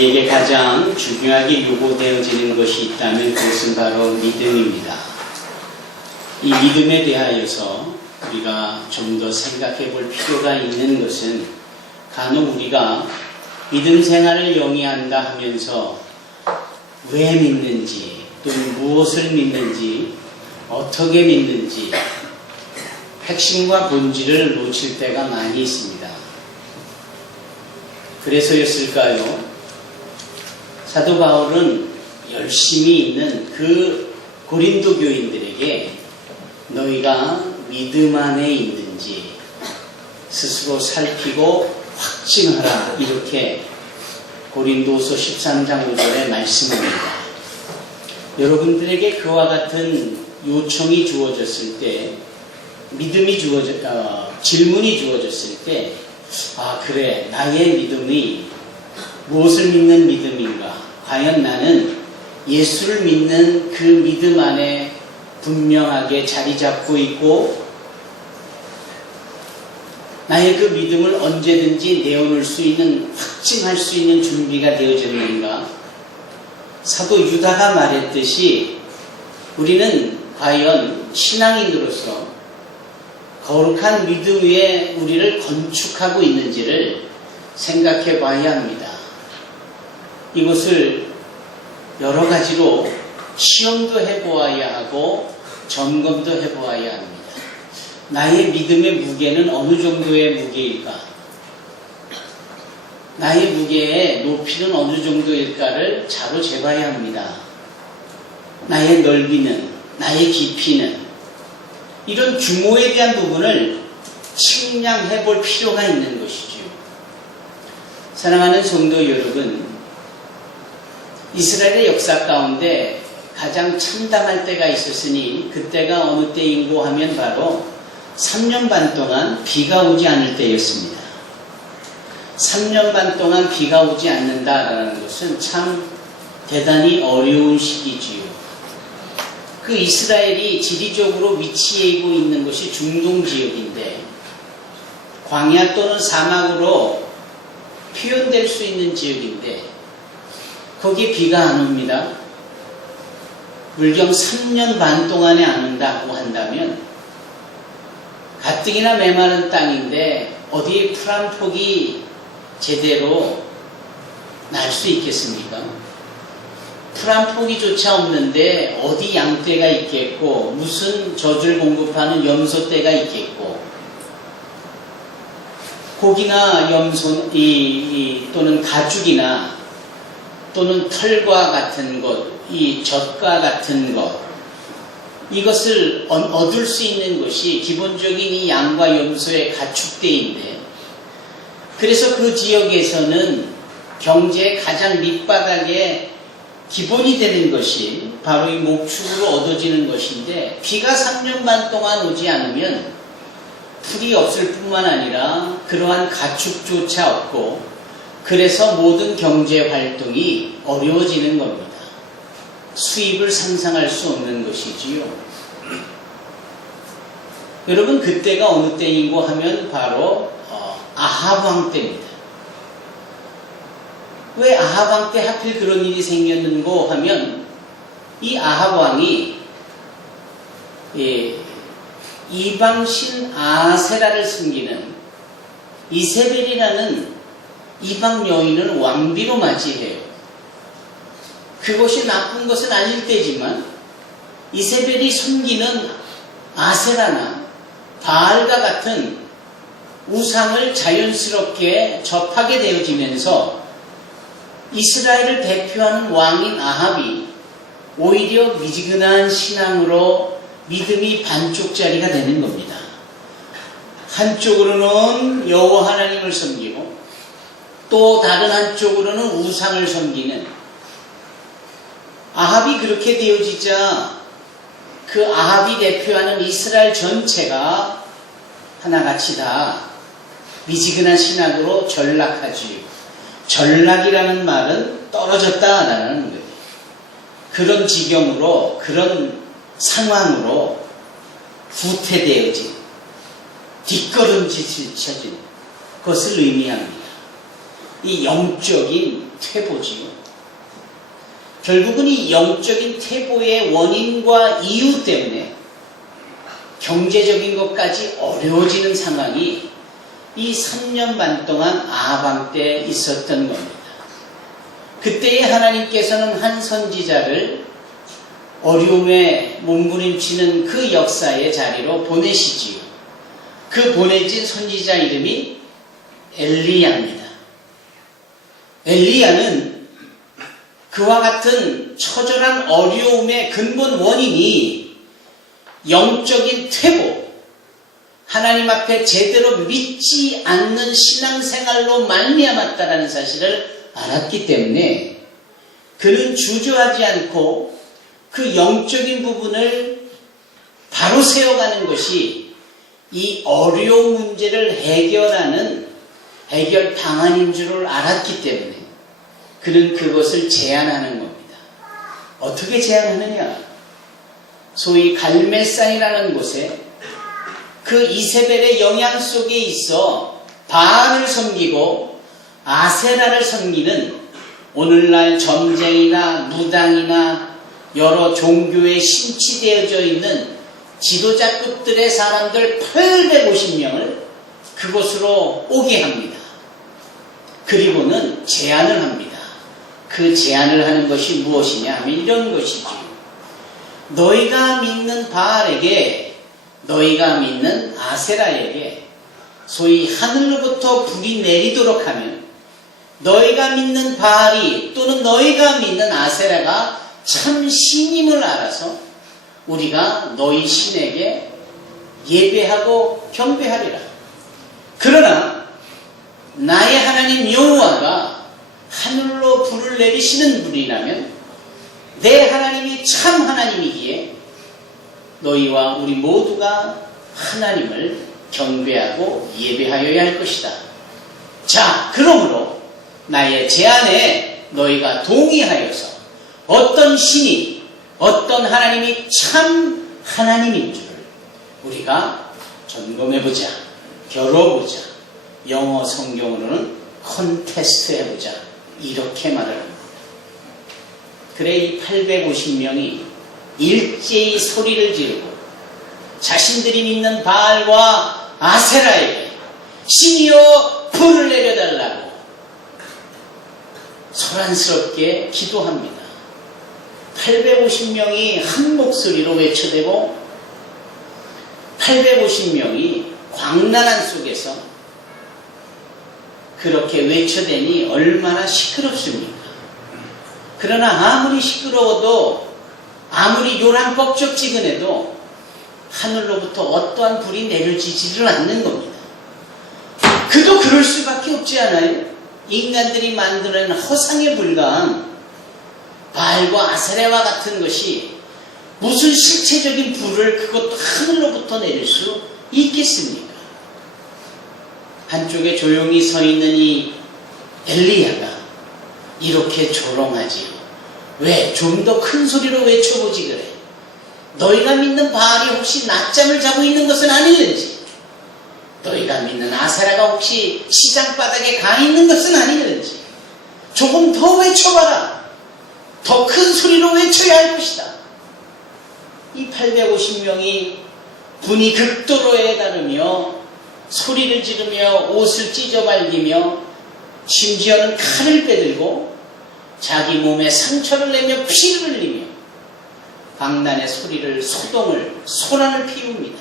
우리에게 가장 중요하게 요구되어지는 것이 있다면 그것은 바로 믿음입니다. 이 믿음에 대하여서 우리가 좀 더 생각해 볼 필요가 있는 것은 간혹 우리가 믿음 생활을 영위한다 하면서 왜 믿는지 또는 무엇을 믿는지 어떻게 믿는지 핵심과 본질을 놓칠 때가 많이 있습니다. 그래서였을까요? 사도 바울은 열심히 있는 그 고린도 교인들에게 너희가 믿음 안에 있는지 스스로 살피고 확증하라 이렇게 고린도서 13장 5절에 말씀합니다. 여러분들에게 그와 같은 요청이 주어졌을 때 질문이 주어졌을 때 그래 나의 믿음이 무엇을 믿는 믿음인가? 과연 나는 예수를 믿는 그 믿음 안에 분명하게 자리 잡고 있고 나의 그 믿음을 언제든지 내어놓을 수 있는 확증할 수 있는 준비가 되어졌는가? 사도 유다가 말했듯이 우리는 과연 신앙인으로서 거룩한 믿음 위에 우리를 건축하고 있는지를 생각해 봐야 합니다. 이것을 여러 가지로 시험도 해보아야 하고 점검도 해보아야 합니다. 나의 믿음의 무게는 어느 정도의 무게일까? 나의 무게의 높이는 어느 정도일까를 자로 재봐야 합니다. 나의 넓이는, 나의 깊이는 이런 규모에 대한 부분을 측량해 볼 필요가 있는 것이죠. 사랑하는 성도 여러분, 이스라엘의 역사 가운데 가장 참담할 때가 있었으니 그때가 어느 때인고 하면 바로 3년 반 동안 비가 오지 않을 때였습니다. 3년 반 동안 비가 오지 않는다라는 것은 참 대단히 어려운 시기지요. 그 이스라엘이 지리적으로 위치해 있는 것이 중동 지역인데 광야 또는 사막으로 표현될 수 있는 지역인데 거기에 비가 안 옵니다. 물경 3년 반 동안에 안 온다고 한다면 가뜩이나 메마른 땅인데 어디에 풀 한 폭이 제대로 날 수 있겠습니까? 풀 한 포기조차 없는데 어디 양떼가 있겠고 무슨 젖을 공급하는 염소떼가 있겠고 고기나 염소 또는 가죽이나 또는 털과 같은 것, 이 젖과 같은 것 이것을 얻을 수 있는 것이 기본적인 이 양과 염소의 가축대인데 그래서 그 지역에서는 경제의 가장 밑바닥에 기본이 되는 것이 바로 이 목축으로 얻어지는 것인데 비가 3년 반 동안 오지 않으면 풀이 없을 뿐만 아니라 그러한 가축조차 없고 그래서 모든 경제 활동이 어려워지는 겁니다. 수입을 상상할 수 없는 것이지요. 여러분 그때가 어느 때인고 하면 바로 아합 왕 때입니다. 왜 아합 왕 때 하필 그런 일이 생겼는고 하면 이 아합 왕이 이방신 아세라를 숨기는 이세벨이라는 이방 여인을 왕비로 맞이해요. 그것이 나쁜 것은 아닐 때지만 이세벨이 숨기는 아세라나 바알과 같은 우상을 자연스럽게 접하게 되어지면서 이스라엘을 대표하는 왕인 아합이 오히려 미지근한 신앙으로 믿음이 반쪽짜리가 되는 겁니다. 한쪽으로는 여호와 하나님을 섬기고 또 다른 한쪽으로는 우상을 섬기는 아합이 그렇게 되어지자 그 아합이 대표하는 이스라엘 전체가 하나같이 다 미지근한 신앙으로 전락하지요. 전락이라는 말은 떨어졌다라는 거예요. 그런 지경으로 그런 상황으로 후퇴되어진 뒷걸음질 쳐진 것을 의미합니다. 이 영적인 퇴보지요. 결국은 이 영적인 퇴보의 원인과 이유 때문에 경제적인 것까지 어려워지는 상황이 이 3년 반 동안 아방 때 있었던 겁니다. 그때에 하나님께서는 한 선지자를 어려움에 몸부림치는 그 역사의 자리로 보내시지요. 그 보내진 선지자 이름이 엘리야입니다. 엘리야는 그와 같은 처절한 어려움의 근본 원인이 영적인 퇴보, 하나님 앞에 제대로 믿지 않는 신앙생활로 말미암았다라는 사실을 알았기 때문에 그는 주저하지 않고 그 영적인 부분을 바로 세워가는 것이 이 어려운 문제를 해결하는 해결 방안인 줄을 알았기 때문에 그는 그것을 제안하는 겁니다. 어떻게 제안하느냐? 소위 갈멜산이라는 곳에 그 이세벨의 영향 속에 있어 바알을 섬기고 아세라를 섬기는 오늘날 점쟁이나 무당이나 여러 종교에 심취되어져 있는 지도자급들의 사람들 850명을 그곳으로 오게 합니다. 그리고는 제안을 합니다. 그 제안을 하는 것이 무엇이냐 하면 이런 것이지요. 너희가 믿는 바알에게, 너희가 믿는 아세라에게 소위 하늘로부터 불이 내리도록 하면 너희가 믿는 바알이 또는 너희가 믿는 아세라가 참 신임을 알아서 우리가 너희 신에게 예배하고 경배하리라. 그러나 나의 하나님 여호와가 하늘로 불을 내리시는 분이라면 내 하나님이 참 하나님이기에 너희와 우리 모두가 하나님을 경배하고 예배하여야 할 것이다. 자, 그러므로 나의 제안에 너희가 동의하여서 어떤 신이, 어떤 하나님이 참 하나님인 줄을 우리가 점검해보자, 겨뤄보자, 영어 성경으로는 컨테스트 해보자, 이렇게 말을 합니다. 그래 이 850명이 일제히 소리를 지르고 자신들이 믿는 바알과 아세라에게 신이여 불을 내려달라고 소란스럽게 기도합니다. 850명이 한 목소리로 외쳐대고 850명이 광란한 속에서 그렇게 외쳐대니 얼마나 시끄럽습니까? 그러나 아무리 시끄러워도 아무리 요란뻑적지근해도 하늘로부터 어떠한 불이 내려지지를 않는 겁니다. 그도 그럴 수밖에 없지 않아요? 인간들이 만드는 허상에 불과한 바알과 아세라와 같은 것이 무슨 실체적인 불을 그것도 하늘로부터 내릴 수 있겠습니까? 한쪽에 조용히 서 있는 이 엘리야가 이렇게 조롱하지요. 왜? 좀 더 큰 소리로 외쳐보지 그래. 너희가 믿는 바알이 혹시 낮잠을 자고 있는 것은 아니는지, 너희가 믿는 아세라가 혹시 시장 바닥에 가 있는 것은 아니는지 조금 더 외쳐봐라. 더 큰 소리로 외쳐야 할 것이다. 이 850명이 분이 극도로에 다르며 소리를 지르며 옷을 찢어발기며 심지어는 칼을 빼들고 자기 몸에 상처를 내며 피를 흘리며 방난의 소리를 소란을 피웁니다.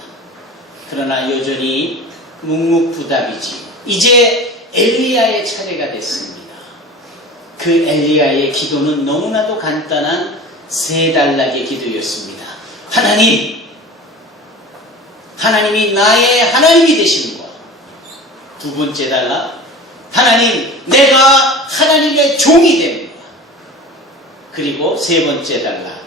그러나 여전히 묵묵부답이지. 이제 엘리야의 차례가 됐습니다. 그 엘리야의 기도는 너무나도 간단한 세 단락의 기도였습니다. 하나님이 나의 하나님이 되시는 것. 두 번째 단락, 하나님, 내가 하나님의 종이 됩니다. 그리고 세 번째 단락,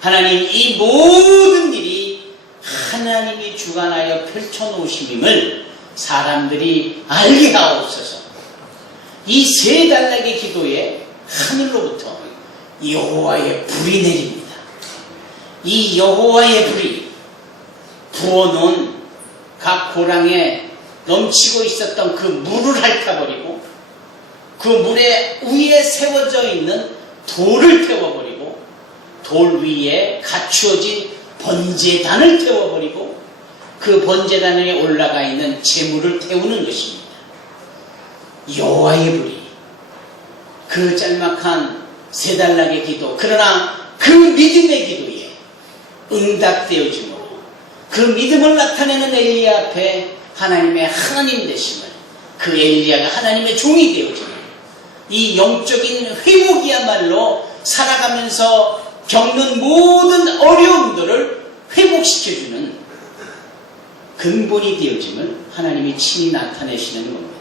하나님, 이 모든 일이 하나님이 주관하여 펼쳐놓으심임을 사람들이 알게 하옵소서. 이 세 단락의 기도에 하늘로부터 여호와의 불이 내립니다. 이 여호와의 불이 부어놓은 각 고랑에 넘치고 있었던 그 물을 핥아버리고 그 물에 위에 세워져 있는 돌을 태워버리고 돌 위에 갖추어진 번제단을 태워버리고 그 번제단에 올라가 있는 제물을 태우는 것입니다. 여호와의 불이 그 짤막한 세 단락의 기도, 그러나 그 믿음의 기도에 응답되어짐으로 그 믿음을 나타내는 엘리야 앞에 하나님의 하나님 되심을, 그 엘리야가 하나님의 종이 되어짐을, 이 영적인 회복이야말로 살아가면서 겪는 모든 어려움들을 회복시켜주는 근본이 되어짐을 하나님이 친히 나타내시는 겁니다.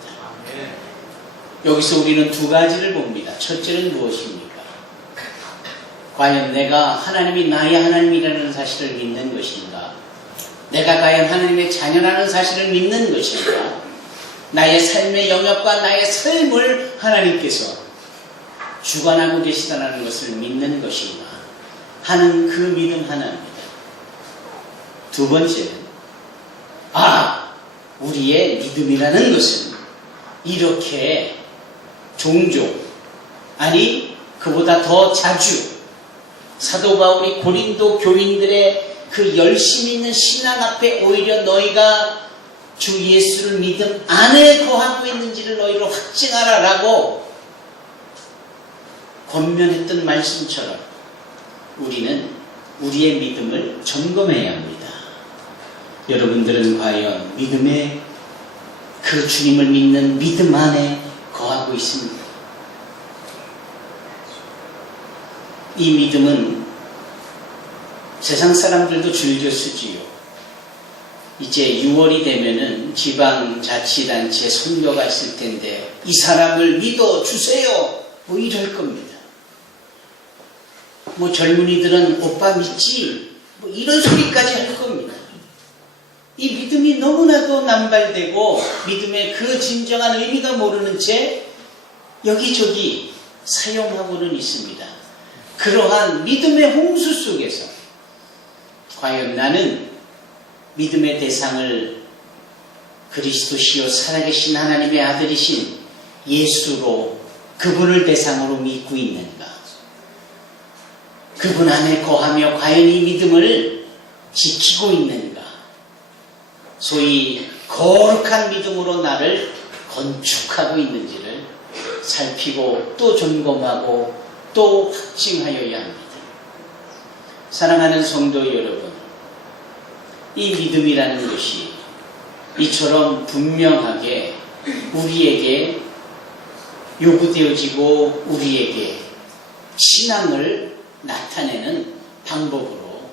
여기서 우리는 두 가지를 봅니다. 첫째는 무엇입니까? 과연 내가 하나님이 나의 하나님이라는 사실을 믿는 것인가? 내가 과연 하나님의 자녀라는 사실을 믿는 것인가? 나의 삶의 영역과 나의 삶을 하나님께서 주관하고 계시다는 것을 믿는 것인가 하는 그 믿음 하나입니다. 두 번째는 우리의 믿음이라는 것은 이렇게 종종, 아니 그보다 더 자주 사도 바울이 고린도 교인들의 그 열심 있는 신앙 앞에 오히려 너희가 주 예수를 믿음 안에 거하고 있는지를 너희로 확증하라라고 권면했던 말씀처럼 우리는 우리의 믿음을 점검해야 합니다. 여러분들은 과연 믿음의 그 주님을 믿는 믿음 안에 거하고 있습니다. 이 믿음은 세상 사람들도 즐겨 쓰지요. 이제 6월이 되면은 지방자치단체 선거가 있을 텐데 이 사람을 믿어주세요 뭐 이럴 겁니다. 뭐 젊은이들은 오빠 믿지 뭐 이런 소리까지 할 겁니다. 이 믿음이 너무나도 남발되고 믿음의 그 진정한 의미도 모르는 채 여기저기 사용하고는 있습니다. 그러한 믿음의 홍수 속에서 과연 나는 믿음의 대상을 그리스도시요 살아계신 하나님의 아들이신 예수로 그분을 대상으로 믿고 있는가? 그분 안에 거하며 과연 이 믿음을 지키고 있는가? 소위 거룩한 믿음으로 나를 건축하고 있는지를 살피고 또 점검하고 또 확증하여야 합니다. 사랑하는 성도 여러분, 이 믿음이라는 것이 이처럼 분명하게 우리에게 요구되어지고 우리에게 신앙을 나타내는 방법으로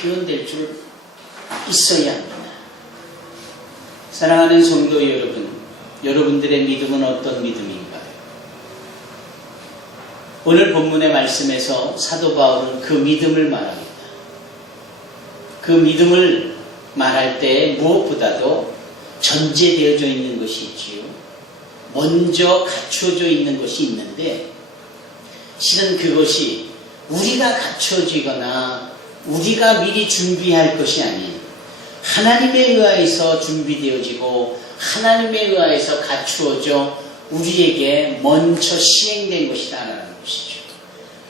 표현될 줄 있어야 합니다. 사랑하는 성도 여러분, 여러분들의 믿음은 어떤 믿음인가요? 오늘 본문의 말씀에서 사도 바울은 그 믿음을 말합니다. 그 믿음을 말할 때 무엇보다도 전제되어져 있는 것이 있지요. 먼저 갖추어져 있는 것이 있는데 실은 그것이 우리가 갖추어지거나 우리가 미리 준비할 것이 아닌 하나님에 의하여서 준비되어지고 하나님에 의하여서 갖추어져 우리에게 먼저 시행된 것이다라는 것이죠.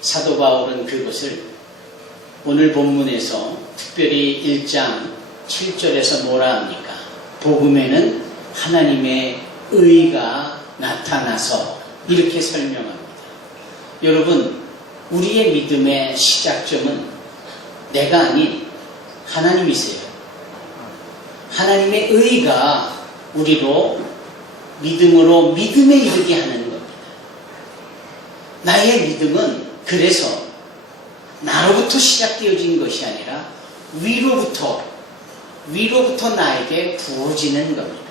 사도 바울은 그것을 오늘 본문에서 특별히 1장 7절에서 뭐라 합니까? 복음에는 하나님의 의가 나타나서 이렇게 설명합니다. 여러분, 우리의 믿음의 시작점은 내가 아닌 하나님이세요. 하나님의 의가 우리로 믿음으로 믿음에 이르게 하는 겁니다. 나의 믿음은 그래서 나로부터 시작되어진 것이 아니라 위로부터 나에게 부어지는 겁니다.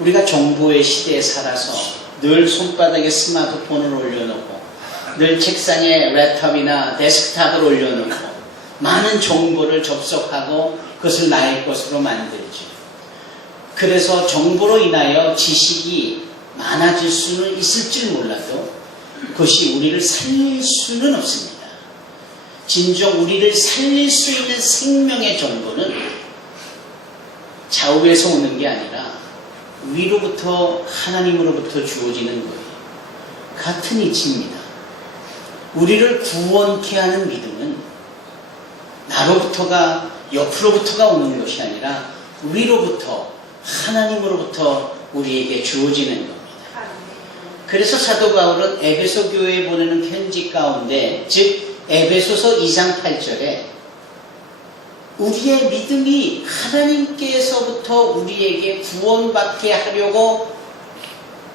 우리가 정보의 시대에 살아서 늘 손바닥에 스마트폰을 올려놓고 늘 책상에 랩탑이나 데스크탑을 올려놓고 많은 정보를 접속하고 그것을 나의 것으로 만들죠. 그래서 정보로 인하여 지식이 많아질 수는 있을 줄 몰라도 그것이 우리를 살릴 수는 없습니다. 진정 우리를 살릴 수 있는 생명의 정보는 좌우에서 오는 게 아니라 위로부터 하나님으로부터 주어지는 거예요. 같은 이치입니다. 우리를 구원케 하는 믿음은 나로부터가 옆으로부터가 오는 것이 아니라 위로부터 하나님으로부터 우리에게 주어지는 겁니다. 그래서 사도 바울은 에베소 교회에 보내는 편지 가운데, 즉 에베소서 2장 8절에 우리의 믿음이 하나님께서부터 우리에게 구원받게 하려고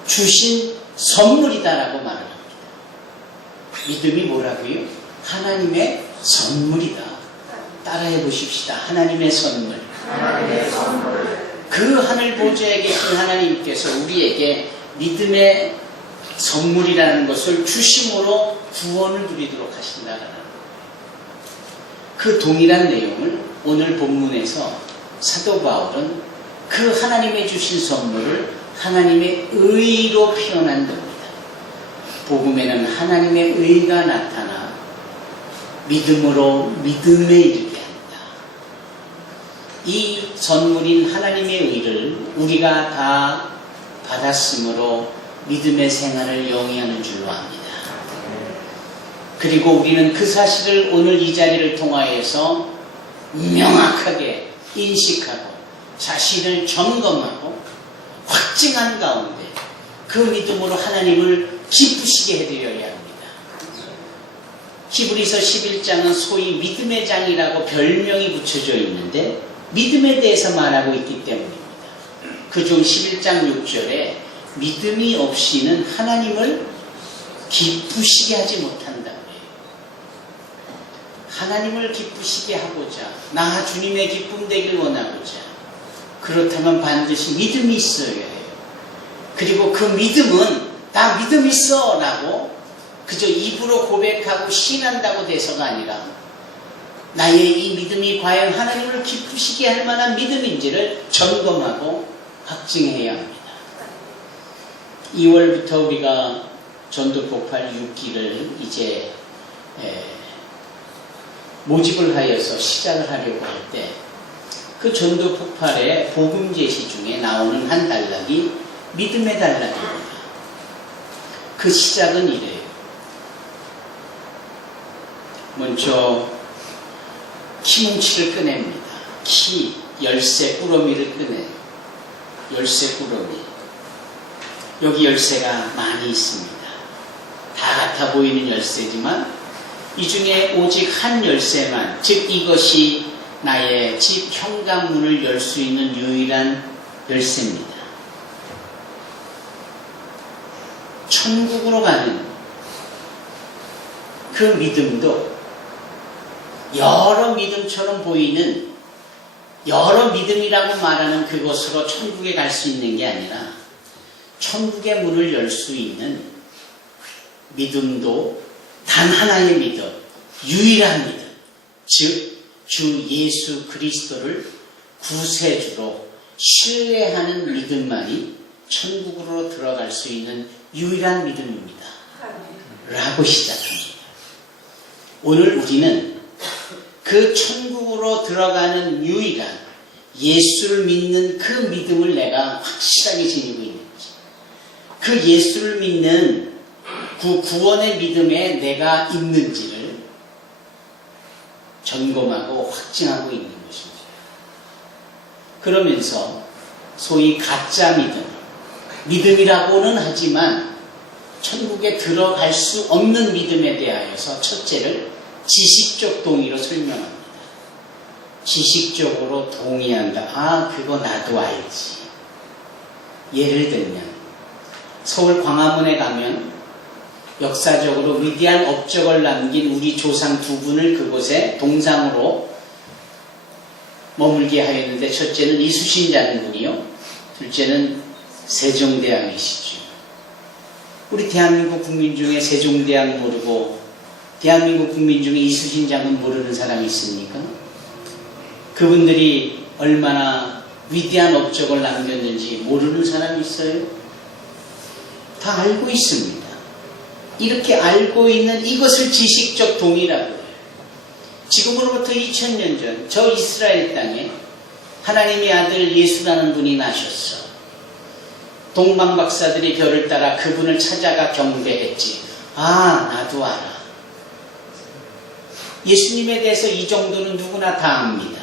주신 선물이다라고 말을 합니다. 믿음이 뭐라고요? 하나님의 선물이다. 따라해 보십시다. 하나님의 선물. 그 하늘 보좌에 계신 하나님께서 우리에게 믿음의 선물이라는 것을 주심으로 구원을 누리도록 하신다는 거예요. 그 동일한 내용을 오늘 본문에서 사도 바울은 그 하나님의 주신 선물을 하나님의 의로 표현한 겁니다. 복음에는 하나님의 의가 나타나 믿음으로 믿음에 이르게 한다. 이 선물인 하나님의 의를 우리가 다 받았으므로 믿음의 생활을 영위하는 줄로 압니다. 그리고 우리는 그 사실을 오늘 이 자리를 통하여서 명확하게 인식하고 자신을 점검하고 확증한 가운데 그 믿음으로 하나님을 기쁘시게 해드려야 합니다. 히브리서 11장은 소위 믿음의 장이라고 별명이 붙여져 있는데 믿음에 대해서 말하고 있기 때문입니다. 그중 11장 6절에 믿음이 없이는 하나님을 기쁘시게 하지 못한다. 하나님을 기쁘시게 하고자, 나 주님의 기쁨 되길 원하고자, 그렇다면 반드시 믿음이 있어야 해요. 그리고 그 믿음은 나 믿음 있어 라고 그저 입으로 고백하고 신한다고 돼서가 아니라 나의 이 믿음이 과연 하나님을 기쁘시게 할 만한 믿음인지를 점검하고 확증해야 합니다. 2월부터 우리가 전도폭발 6기를 이제 모집을 하여서 시작을 하려고 할 때 그 전도폭발의 복음 제시 중에 나오는 한 단락이 믿음의 단락입니다. 그 시작은 이래요. 먼저 키뭉치를 꺼냅니다. 키, 열쇠, 꾸러미를 꺼내요. 열쇠, 꾸러미. 여기 열쇠가 많이 있습니다. 다 같아 보이는 열쇠지만 이 중에 오직 한 열쇠만, 즉 이것이 나의 집 현관문을 열 수 있는 유일한 열쇠입니다. 천국으로 가는 그 믿음도 여러 믿음처럼 보이는 여러 믿음이라고 말하는 그것으로 천국에 갈 수 있는 게 아니라 천국의 문을 열 수 있는 믿음도 단 하나의 믿음, 유일한 믿음, 즉 주 예수 그리스도를 구세주로 신뢰하는 믿음만이 천국으로 들어갈 수 있는 유일한 믿음입니다. 라고 시작합니다. 오늘 우리는 그 천국으로 들어가는 유일한 예수를 믿는 그 믿음을 내가 확실하게 지니고 있는 거지. 그 예수를 믿는 그 구원의 믿음에 내가 있는지를 점검하고 확증하고 있는 것입니다. 그러면서 소위 가짜 믿음이라고는 하지만 천국에 들어갈 수 없는 믿음에 대하여서 첫째를 지식적 동의로 설명합니다. 지식적으로 동의한다. 아, 그거 나도 알지. 예를 들면 서울 광화문에 가면 역사적으로 위대한 업적을 남긴 우리 조상 두 분을 그곳에 동상으로 머물게 하였는데, 첫째는 이수신 장군이요, 둘째는 세종대왕이시죠. 우리 대한민국 국민 중에 세종대왕 모르고 대한민국 국민 중에 이수신 장군 모르는 사람이 있습니까? 그분들이 얼마나 위대한 업적을 남겼는지 모르는 사람이 있어요? 다 알고 있습니다. 이렇게 알고 있는 이것을 지식적 동의라고 해요. 지금으로부터 2000년 전 저 이스라엘 땅에 하나님의 아들 예수라는 분이 나셨어. 동방 박사들이 별을 따라 그분을 찾아가 경배했지. 아, 나도 알아. 예수님에 대해서 이 정도는 누구나 다 압니다.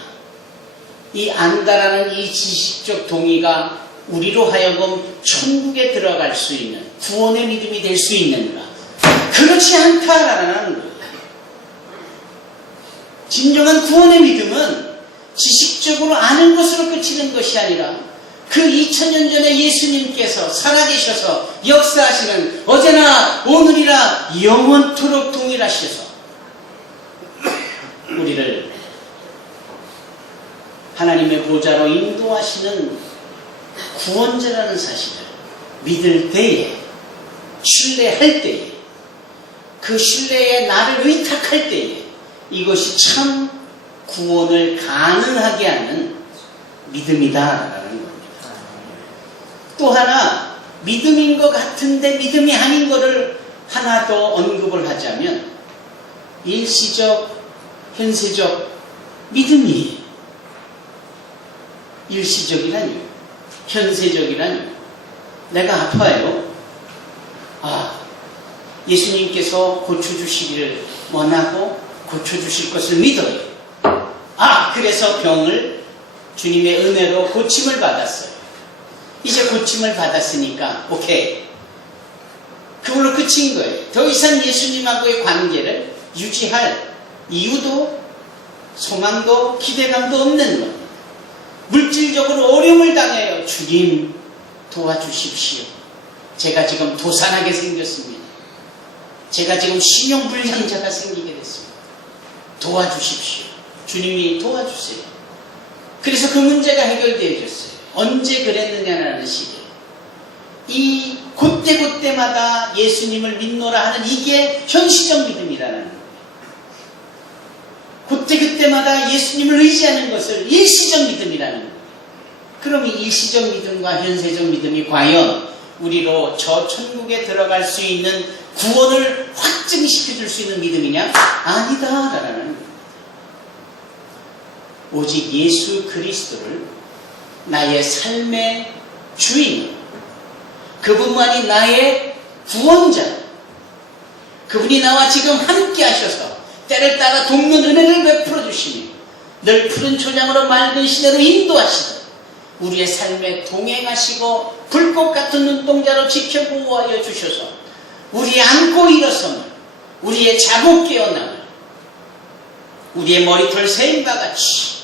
이 안다라는 이 지식적 동의가 우리로 하여금 천국에 들어갈 수 있는 구원의 믿음이 될 수 있는가? 그렇지 않다라는 거예요. 진정한 구원의 믿음은 지식적으로 아는 것으로 그치는 것이 아니라 그 2000년 전에 예수님께서 살아계셔서 역사하시는 어제나 오늘이라 영원토록 동일하셔서 우리를 하나님의 보좌로 인도하시는 구원자라는 사실을 믿을 때에, 신뢰할 때에, 그 신뢰에 나를 의탁할 때에 이것이 참 구원을 가능하게 하는 믿음이다라는 겁니다. 또 하나, 믿음인 것 같은데 믿음이 아닌 것을 하나 더 언급을 하자면 일시적, 현세적 믿음이에요. 일시적이라뇨. 현세적이라뇨. 내가 아파요. 아, 예수님께서 고쳐주시기를 원하고 고쳐주실 것을 믿어요. 아, 그래서 병을 주님의 은혜로 고침을 받았어요. 이제 고침을 받았으니까 오케이. 그걸로 끝인 거예요. 더 이상 예수님하고의 관계를 유지할 이유도 소망도 기대감도 없는 겁니다. 물질적으로 어려움을 당해요. 주님 도와주십시오. 제가 지금 도산하게 생겼습니다. 제가 지금 신용불량자가 생기게 됐습니다. 도와주십시오. 주님이 도와주세요. 그래서 그 문제가 해결되어졌어요. 언제 그랬느냐라는 식이에요. 이 그때마다 예수님을 믿노라 하는 이게 현시적 믿음이라는 거예요. 그때마다 예수님을 의지하는 것을 일시적 믿음이라는 거예요. 그럼 이 일시적 믿음과 현세적 믿음이 과연 우리로 저 천국에 들어갈 수 있는 구원을 확증시켜줄 수 있는 믿음이냐? 아니다라는 겁니다. 오직 예수 그리스도를 나의 삶의 주인, 그분만이 나의 구원자, 그분이 나와 지금 함께 하셔서 때를 따라 돕는 은혜를 베풀어 주시니 늘 푸른 초장으로 맑은 시대로 인도하시고 우리의 삶에 동행하시고 불꽃 같은 눈동자로 지켜보호하여 주셔서 우리의 안고 일어섬을, 우리의 자고 깨어남을, 우리의 머리털 새임과 같이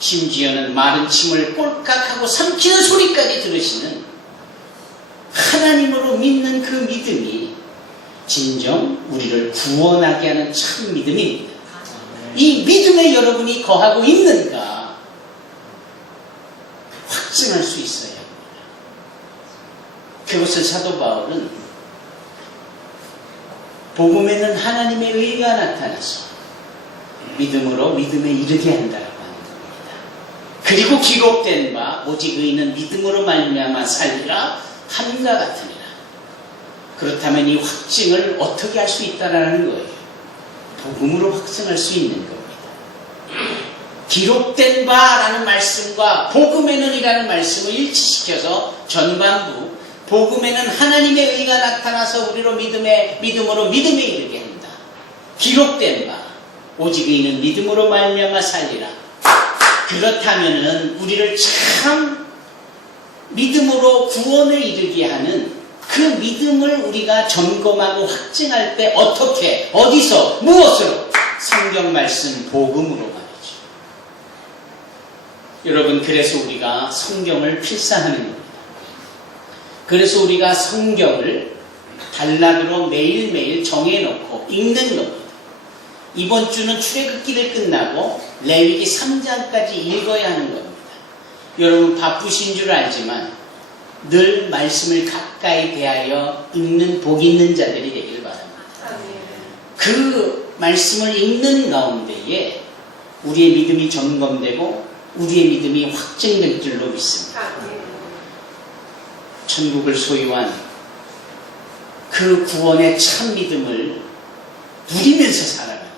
심지어는 마른 침을 꼴깍하고 삼키는 소리까지 들으시는 하나님으로 믿는 그 믿음이 진정 우리를 구원하게 하는 참 믿음입니다. 이 믿음에 여러분이 거하고 있는가 확증할 수 있어야 합니다. 그것을 사도 바울은 복음에는 하나님의 의가 나타나서 믿음으로 믿음에 이르게 한다라고 하는 겁니다. 그리고 기록된 바 오직 의인은 믿음으로 말미암아 살리라 함과 같으니라. 그렇다면 이 확증을 어떻게 할 수 있다라는 거예요. 복음으로 확증할 수 있는 겁니다. 기록된 바라는 말씀과 복음에는 이라는 말씀을 일치시켜서 전반부 복음에는 하나님의 의가 나타나서 우리로 믿음으로 믿음에 이르게 한다. 기록된 바 오직 의인은 믿음으로 말미암아 살리라. 그렇다면은 우리를 참 믿음으로 구원에 이르게 하는 그 믿음을 우리가 점검하고 확증할 때 어떻게, 어디서, 무엇으로? 성경 말씀, 복음으로 말이죠. 여러분, 그래서 우리가 성경을 필사하는 겁니다. 그래서 우리가 성경을 단락으로 매일매일 정해놓고 읽는 겁니다. 이번 주는 출애굽기를 끝나고 레위기 3장까지 읽어야 하는 겁니다. 여러분 바쁘신 줄 알지만 늘 말씀을 가까이 대하여 읽는 복 있는 자들이 되기를 바랍니다. 그 말씀을 읽는 가운데에 우리의 믿음이 점검되고 우리의 믿음이 확증될 줄로 믿습니다. 천국을 소유한 그 구원의 참 믿음을 누리면서 살아가는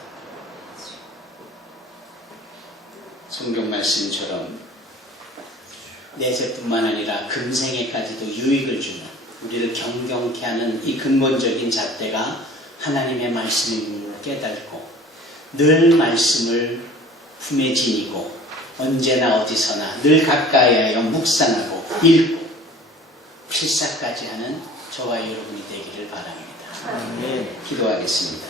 성경 말씀처럼 내세뿐만 아니라 금생에까지도 유익을 주는, 우리를 경경케 하는 이 근본적인 잣대가 하나님의 말씀인 걸 깨닫고 늘 말씀을 품에 지니고 언제나 어디서나 늘 가까이하여 묵상하고 읽고 필사까지 하는 저와 여러분이 되기를 바랍니다. 기도하겠습니다.